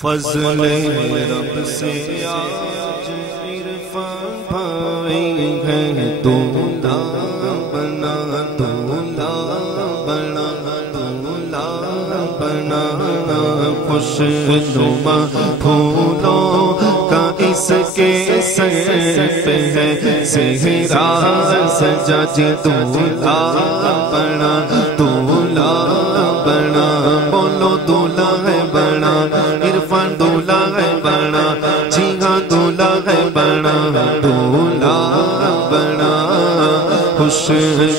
فضل رب سے آج عرفان بھائی ہے، دولا بنا دولا بنا دولا بنا، خوش نما پھولوں کا اس کے سر پہ ہے صحرا سجا جی، دولا بنا دولا بنا، بولو دولا ہے بنا، عرفان دولا ہے بنا، جی ہاں دولا ہے بنا، دولا بنا، خوش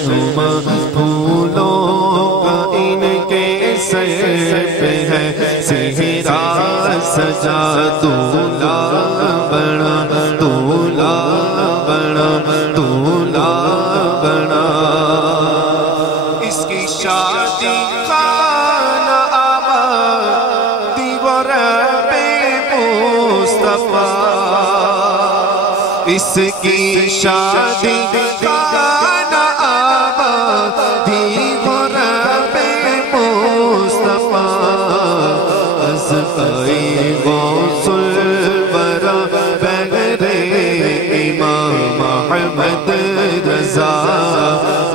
نما پھولوں کا ان کے سر پہ ہے صحرا سجا، دولا بنا دولا بنا دولا بنا، اس کی شادی خانہ آباد دیوار پہ مصطفیٰ، اس کی شادی خانہ آباد دیوار پہ مصطفیٰ، از آئی غوث الورا بغیر امام احمد رضا،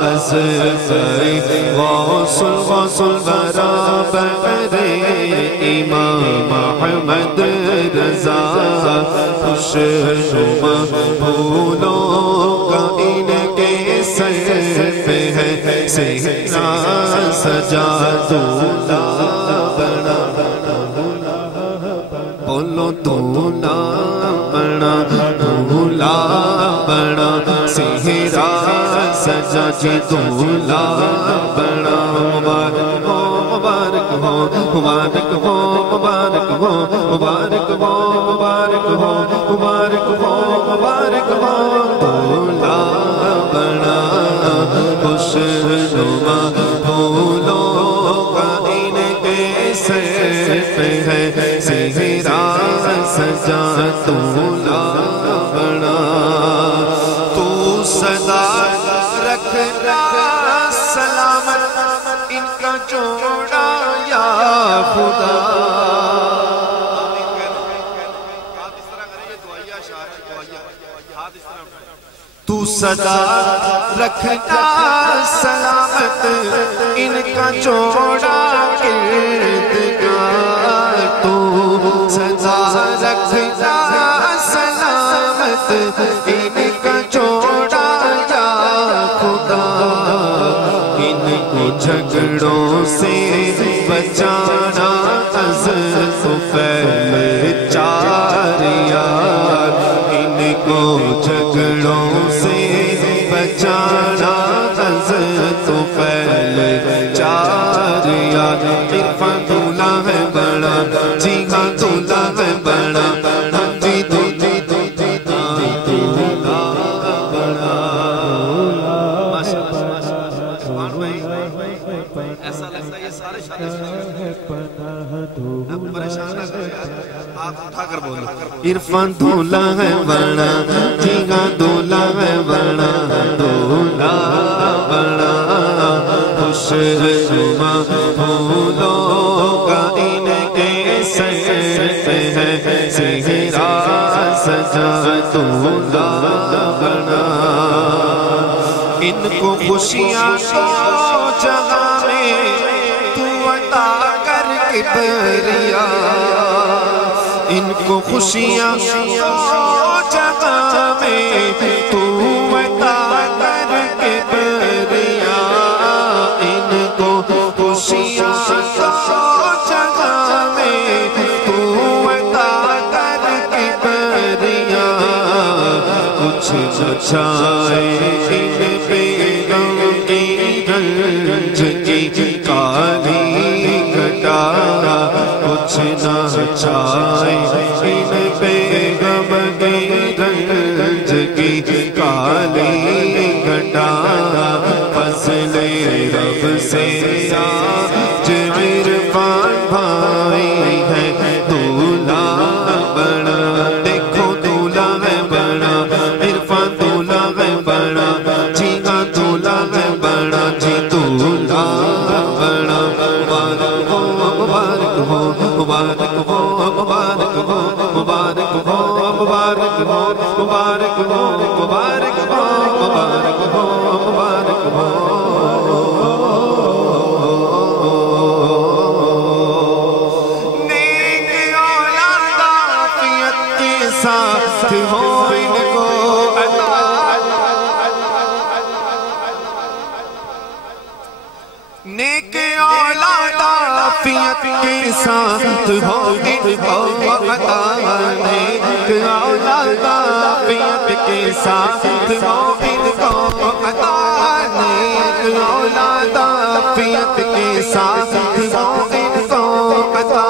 از آئی غوث الورا بغیر امام احمد رضا، خوش نما پھولوں کا ان کے سر پہ ہے صحرا سجا، دولا بنا بولو دولا بنا دولا بنا، صحرا سجا جی دولا بنا، مبارک ہو مبارک ہو مبارک ہو مبارک ہو مبارک ہو مبارک ہو مبارک ہو مبارک ہو، دولا بنا، خوش نما پھولوں کا ان کے سر پہ ہے صحرا سجا، دولا بنا، تو صدا رکھنا سلامت ان کا جوڑا یا خدا، تو صدا رکھنا سلامت ان کا جوڑا کردگار، تو صدا رکھنا سلامت ان کا جوڑا یا خدا، ان کو جھگڑوں سے بچانا از طفیل چار یار، ان کو جھگڑوں سے بچانا از طفیل چار یار، عرفان دولا ہے بڑا، جی ہاں دولا ہے بڑا، جی دولا بڑا، ایسا لگتا ہے یہ سارے پریشان نہ کریں، ہاتھ اٹھا کر بولو، عرفان دولا ہے بڑا، جی ہاں دولا ہے بڑا، دولا بڑا، خوش نما پھولوں کا ان کے سر پہ ہے صحرا سجا، دولا بنا، ان کو خوشیاں تو جہاں میں تو عطا کر کبریا، ان کو خوشیاں جگہ میں تو عطا کر کبریا، ان کو خوشیاں جگہ میں تو عطا کر کبریا، کچھ بچائے ان بیگم کی رنج کی کالی گھٹا، کچھ نہ چائے ان بیگم کی رنج کی کالی گھٹا، فضل رب سے آج عرفان بھائی ہے، دولا بنا، دیکھو دولا ہے بنا، عرفان دولا ہے بنا، جی ہاں دولا ہے بنا، جی دولا عافیت کے ساتھ ہو ان کو عطا نیک اولاد عافیت کے ساتھ ہو ان کو عطا نیک اولاد عافیت کے ساتھ ہو ان کو عطا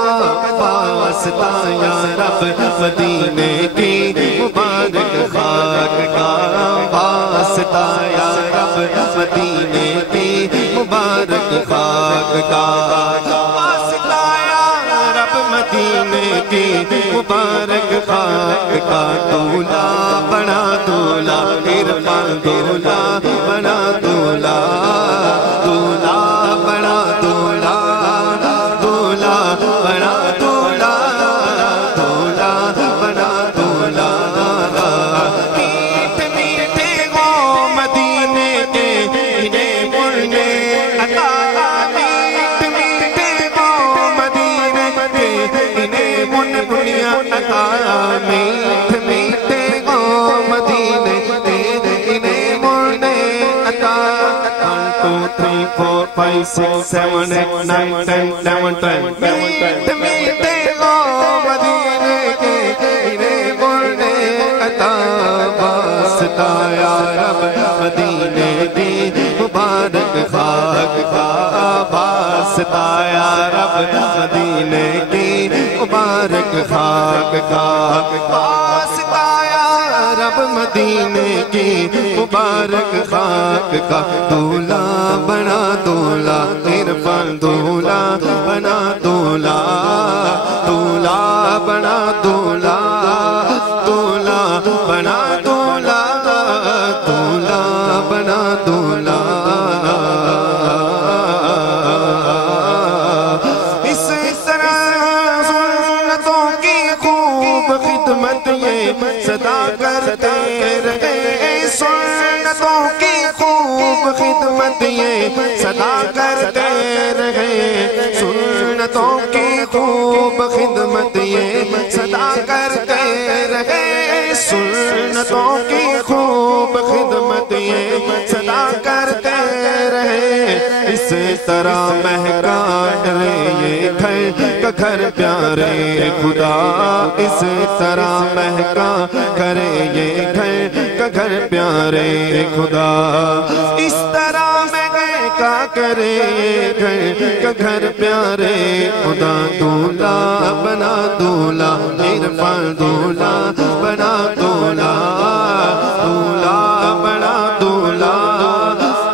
واسطہ یا رب مدینے کی مبارک خاک کا واسطہ یا رب مدینے کی مبارک خاک کا واسطہ یا رب مدینے کی مبارک خاک کا دولا بنا دولا عرفان دولا بنا دولا دولا بنا دولا دولا بنا دولا دولا بنا دولا میٹھے میٹھے وہ مدینے کے انہیں ملنے عطا میٹھے میٹھے وہ مدینے کے انہیں منیا عطا میٹھے میٹھے وہ مدینے کے انہیں ملنے عطا 1 2 3 4 5 6 7 8 9 10 11 12 میٹھے میٹھے وہ مدینے کے انہیں ملنے عطا واسطہ یا رب مدینے کی مبارک خاک کا واسطہ یا رب مدینے کی مبارک خاک کا واسطہ یا رب مدینے کی مبارک خاک کا دولا بنا دولا عرفان دولا بنا دولا دولا بنا دولا دولا بنا دولا دولا بنا دولا اس طرح سنتوں کی خوب خدمت یہ صدا کرتے رہے سنتوں کی خوب خدمت یہ صدا کرتے رہے سنتوں کی خوب خدمت یہ صدا کرتے رہے سنتوں کی خوب خدمت یہ صدا کرتے رہے اس طرح مہکا رہے یہ گھر کا گھر پیارے خدا اس طرح مہکا کرے یہ گھر کا گھر پیارے خدا اس طرح مہکا کرے یہ گھر کا گھر پیارے خدا دولا بنا دولا عرفان دولا بنا دولا دولا بنا دولا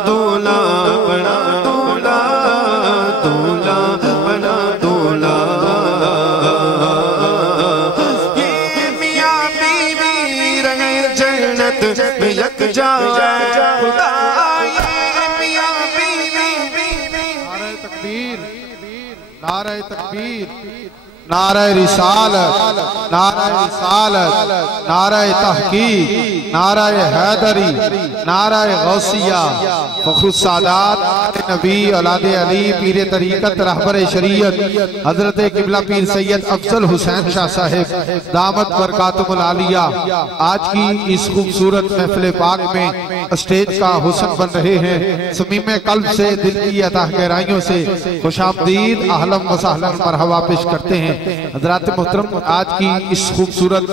دولا بنا دولا دولا بنا دولا یہ میاں بیوی رہے جنت میں یکجا خدا یہ میاں بیوی نعرہ تکبیر نعرہ تکبیر نعرہ رسالت نعرہ رسالت نعرہ تحقیق نعرہ حیدری نعرہ غوثیہ فخر السادات نبی اولاد علی پیر طریقت رہبر شریعت حضرت قبلہ پیر سید افضل حسین شاہ صاحب دامت برکاتم العالیہ آج کی اس خوبصورت محفل پاک میں اسٹیج کا حسن بن رہے ہیں صمیم قلب سے دل کی عطا گہرائیوں سے خوش آمدید اہلا و سہلا مرحبا پیش کرتے ہیں حضرات محترم آج کی اس خوبصورت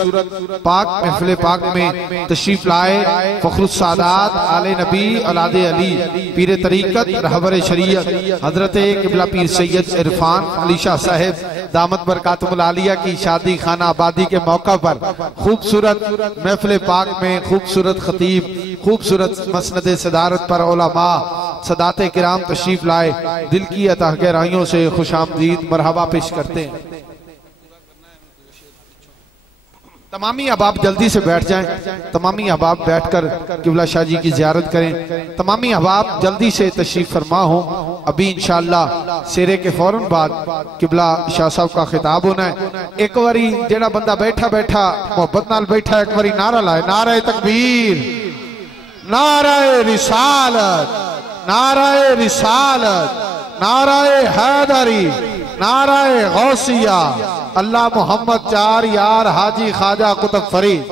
پاک محفل پاک میں تشریف لائے فخر السادات آل نبی اولاد علی پیر طریقت رہبر شریعت حضرت قبلہ پیر سید عرفان علی شاہ صاحب دامت برکاتم العالیہ کی شادی خانہ آبادی کے موقع پر خوبصورت محفل پاک میں خوبصورت خطیب خوبصورت مسند صدارت پر علماء سادات کرام تشریف لائے دل کی عطا گہرائیوں سے خوش آمدید مرحبا پیش کرتے ہیں تمامی احباب جلدی سے بیٹھ جائیں تمامی احباب بیٹھ کر قبلہ شاہ جی کی زیارت کریں تمامی احباب جلدی سے تشریف فرما ہوں ابھی انشاءاللہ سیرے کے فوراً بعد قبلہ شاہ صاحب کا خطاب ہونا ہے ایک واری جیڑا بندہ بیٹھا بیٹھا محبت نال بیٹھا ایک واری نعرہ لائے نعرہ تکبیر نعرہ رسالت نعرہ رسالت نعرہ حیدری نعرہ غوثیہ اللہ محمد چار یار حاجی خواجہ قطب فرید